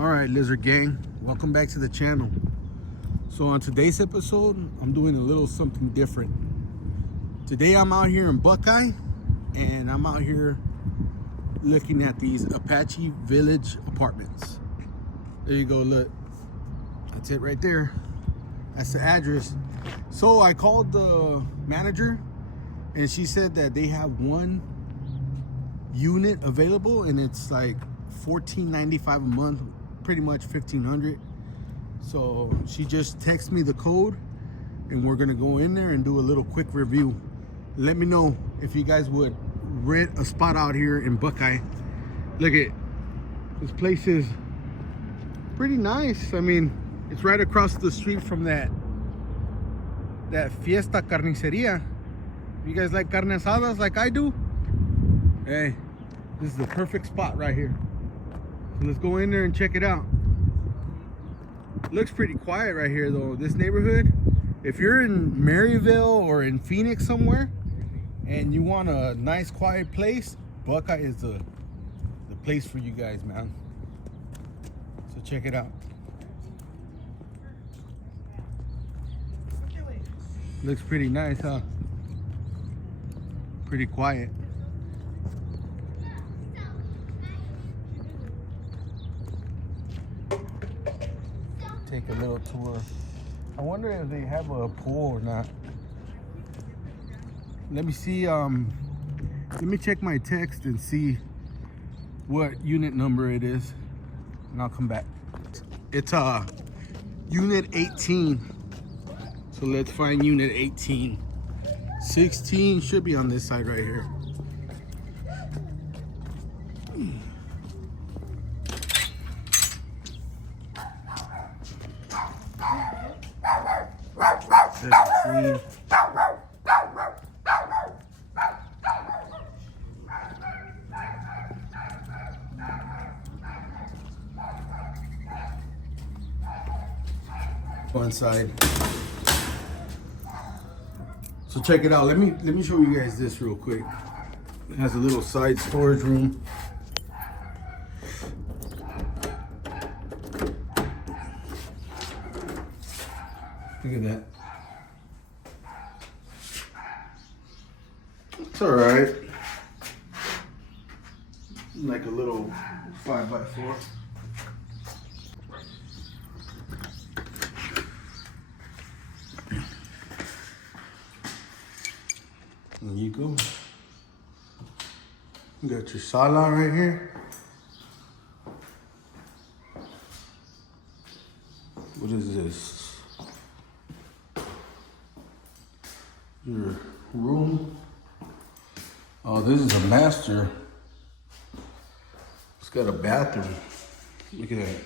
All right, Lizard Gang, welcome back to the channel. So on today's episode, I'm doing a little something different. Today I'm out here in Buckeye, and I'm out here looking at these Apache Village apartments. There you go, look. That's it right there. That's the address. So I called the manager, and she said that they have one unit available, and it's like $14.95 a month, pretty much $1,500. So she just texted me the code, and we're gonna go in there and do a little quick review. Let me know if you guys would rent a spot out here in Buckeye. Look at this place, is pretty nice. I mean, it's right across the street from that Fiesta Carniceria. You guys like carne asadas like I do? Hey, this is the perfect spot right here. So let's go in there and check it out. Looks pretty quiet right here though, this neighborhood. If you're in Maryville or in Phoenix somewhere and you want a nice quiet place, Buckeye is the place for you guys, man. So check it out. Looks pretty nice, huh? Pretty quiet. Take a little tour. I wonder if they have a pool or not. Let me see, let me check my text and see what unit number it is, and I'll come back. It's unit 18. So let's find unit 18. 16 should be on this side right here. One side. So check it out. Let me show you guys this real quick. It has a little side storage room. Look at that. It's all right. Like a little 5x4. There you go. You got your sala right here. What is this? Your room. Oh, this is a master. It's got a bathroom. Look at that.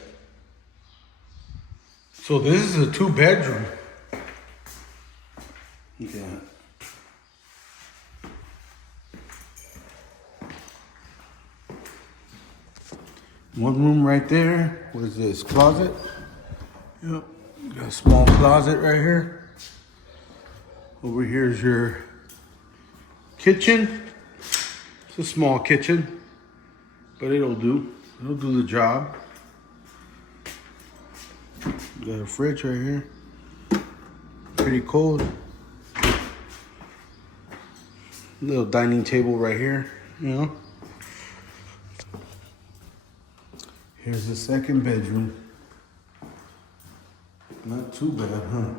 So this is a 2-bedroom. Look at that. One room right there. What is this? Closet? Yep. Got a small closet right here. Over here is your kitchen. It's a small kitchen, but it'll do. It'll do the job. Got a fridge right here. Pretty cold. Little dining table right here, you know. Here's the second bedroom. Not too bad, huh?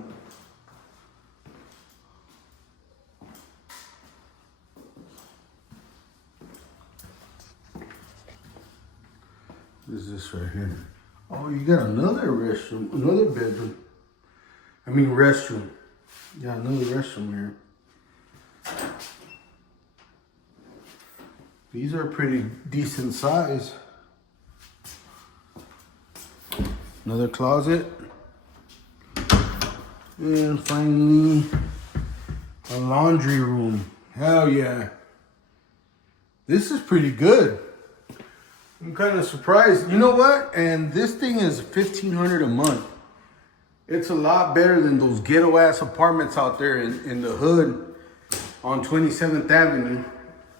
What is this right here? Oh, you got another restroom, another bedroom. I mean restroom. You got another restroom here. These are pretty decent size. Another closet. And finally, a laundry room. Hell yeah. This is pretty good. I'm kind of surprised. You know what? And this thing is $1,500 a month. It's a lot better than those ghetto ass apartments out there in the hood on 27th Avenue.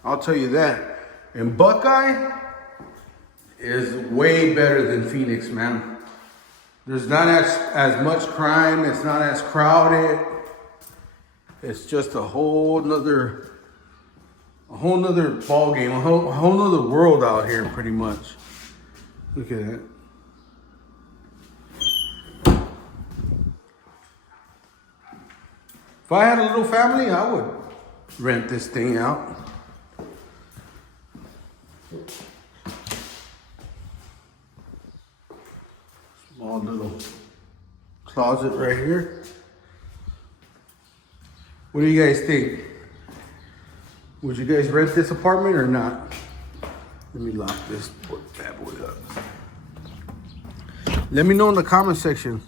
I'll tell you that. In Buckeye, is way better than Phoenix, man. There's not as much crime. It's not as crowded. It's just a whole nother ball game, a whole nother world out here, pretty much. Look at that. If I had a little family, I would rent this thing out. Small little closet right here. What do you guys think? Would you guys rent this apartment or not? Let me lock this bad boy up. Let me know in the comment section.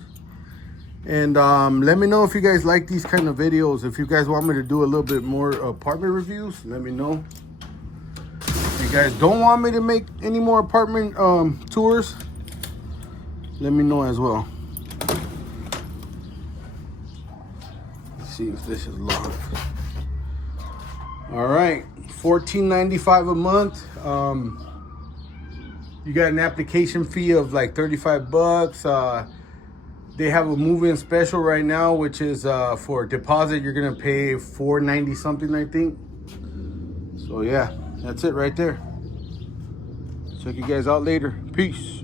And let me know if you guys like these kind of videos. If you guys want me to do a little bit more apartment reviews, let me know. If you guys don't want me to make any more apartment tours, let me know as well. Let's see if this is locked. All right, $14.95 a month. You got an application fee of like $35. They have a move-in special right now, which is for deposit, you're gonna pay $4.90 something, I think. So yeah, that's it right there. Check you guys out later. Peace.